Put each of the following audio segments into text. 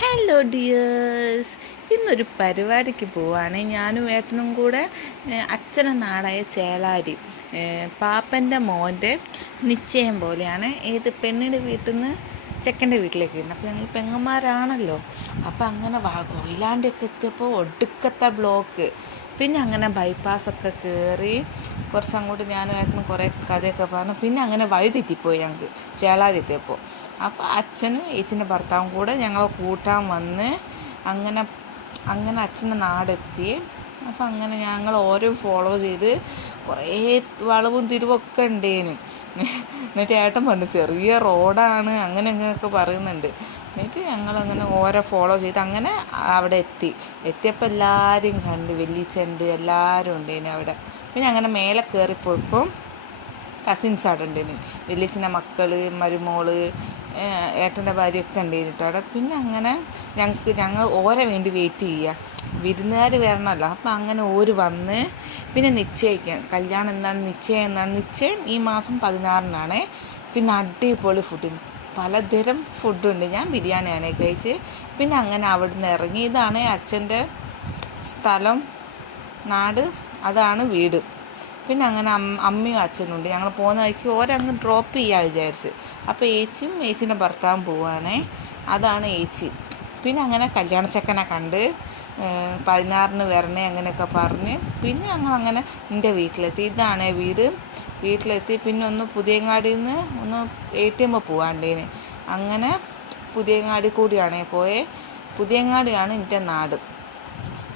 Hello dears, ഇന്നൊരു പരിപാടിക്ക് പോവാണ്. ഞാനും ഏട്ടനും കൂടെ അച്ഛൻ്റെ നാടായ ചേളാരി പാപ്പൻ്റെ മോൻ്റെ നിശ്ചയം പോലെയാണ്. ഏത് പെണ്ണിൻ്റെ വീട്ടിൽ നിന്ന് ചെക്കൻ്റെ വീട്ടിലേക്ക് വരുന്നത്. അപ്പോൾ ഞങ്ങൾ പെങ്ങന്മാരാണല്ലോ. അപ്പോൾ അങ്ങനെ കൊയിലാണ്ടിയൊക്കെ എത്തിയപ്പോൾ ഒടുക്കത്തെ ബ്ലോക്ക്. പിന്നെ അങ്ങനെ ബൈപ്പാസൊക്കെ കയറി കുറച്ചങ്ങോട്ട് ഞാനും ഏട്ടനും കുറേ കഥയൊക്കെ പറഞ്ഞു. പിന്നെ അങ്ങനെ വഴി തെറ്റിപ്പോയി ഞങ്ങൾക്ക് ചേളാരി എത്തിയപ്പോൾ. അപ്പോൾ അച്ഛനും ഏച്ചിൻ്റെ ഭർത്താവും കൂടെ ഞങ്ങളെ കൂട്ടാൻ വന്ന് അങ്ങനെ അങ്ങനെ അച്ഛൻ്റെ നാടെത്തി. അപ്പം അങ്ങനെ ഞങ്ങൾ ഓരോ ഫോളോ ചെയ്ത് കുറേ വളവും തിരിവൊക്കെ ഉണ്ടേനും. എന്നിട്ട് ഏട്ടൻ പറഞ്ഞു ചെറിയ റോഡാണ് അങ്ങനെ അങ്ങനെയൊക്കെ പറയുന്നുണ്ട്. എന്നിട്ട് ഞങ്ങളങ്ങനെ ഓരോ ഫോളോ ചെയ്ത് അങ്ങനെ അവിടെ എത്തിയപ്പോൾ എല്ലാവരെയും കണ്ട്, വെല്ലിച്ചുണ്ട്, എല്ലാവരും ഉണ്ടേനും അവിടെ. പിന്നെ അങ്ങനെ മേലെ കയറിപ്പോയപ്പോൾ കസിൻസ് അവിടെ ഉണ്ടേന്, വെല്ലിച്ചിൻ്റെ മരുമോള്, ഏട്ടൻ്റെ ഭാര്യയൊക്കെ ഉണ്ടായിരുന്നു അവിടെ. പിന്നെ അങ്ങനെ ഞങ്ങൾ ഓരോ വേണ്ടി വെയിറ്റ് ചെയ്യുക, വിരുന്നുകാർ വരണമല്ലോ. അപ്പം അങ്ങനെ ഓര് വന്ന് പിന്നെ നിശ്ചയിക്കാം, കല്യാണം എന്താണ്, നിശ്ചയം ഈ മാസം 16-നാണ്. പിന്നെ അടിപൊളി ഫുഡ്, പലതരം ഫുഡുണ്ട്. ഞാൻ ബിരിയാണിയാണ് കഴിച്ച്. പിന്നെ അങ്ങനെ അവിടുന്ന് ഇറങ്ങി. ഇതാണ് അച്ഛൻ്റെ സ്ഥലം, നാട്, അതാണ് വീട്. പിന്നെ അങ്ങനെ അമ്മയും അച്ഛനും ഉണ്ട്. ഞങ്ങൾ പോകുന്ന വഴിക്ക് ഓരങ്ങ് ഡ്രോപ്പ് ചെയ്യാൻ വിചാരിച്ച്. അപ്പോൾ ഏച്ചിയും ഏച്ചിൻ്റെ ഭർത്താവും പോവുകയാണേ, അതാണ് ഏച്ചി. പിന്നെ അങ്ങനെ കല്യാണ ചെക്കനെ കണ്ട് 16-ന് വരണേ അങ്ങനെയൊക്കെ പറഞ്ഞ് പിന്നെ ഞങ്ങളങ്ങനെ എൻ്റെ വീട്ടിലെത്തി. ഇതാണ് വീട്ടിലെത്തി. പിന്നെ ഒന്ന് പുതിയങ്ങാടിയിൽ നിന്ന് ഒന്ന് ATM പോകാണ്ടേന്. അങ്ങനെ പുതിയങ്ങാടി കൂടിയാണേ പോയേ. പുതിയങ്ങാടിയാണ് എൻ്റെ നാട്.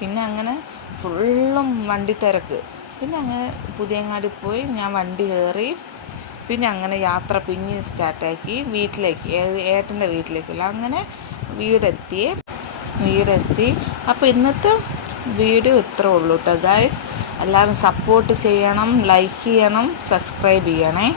പിന്നെ അങ്ങനെ ഫുള്ളും വണ്ടി തിരക്ക്. പിന്നെ അങ്ങനെ പുതിയങ്ങാടി പോയി ഞാൻ വണ്ടി കയറി. പിന്നെ അങ്ങനെ യാത്ര പിന്നെ സ്റ്റാർട്ടാക്കി വീട്ടിലേക്ക്, ഏട്ടൻ്റെ വീട്ടിലേക്കല്ല. അങ്ങനെ വീടെത്തി. അപ്പോൾ ഇന്നത്തെ വീഡിയോ ഇത്രേ ഉള്ളൂ കേട്ടോ ഗായ്സ്. എല്ലാവരും സപ്പോർട്ട് ചെയ്യണം, ലൈക്ക് ചെയ്യണം, സബ്സ്ക്രൈബ് ചെയ്യണേ.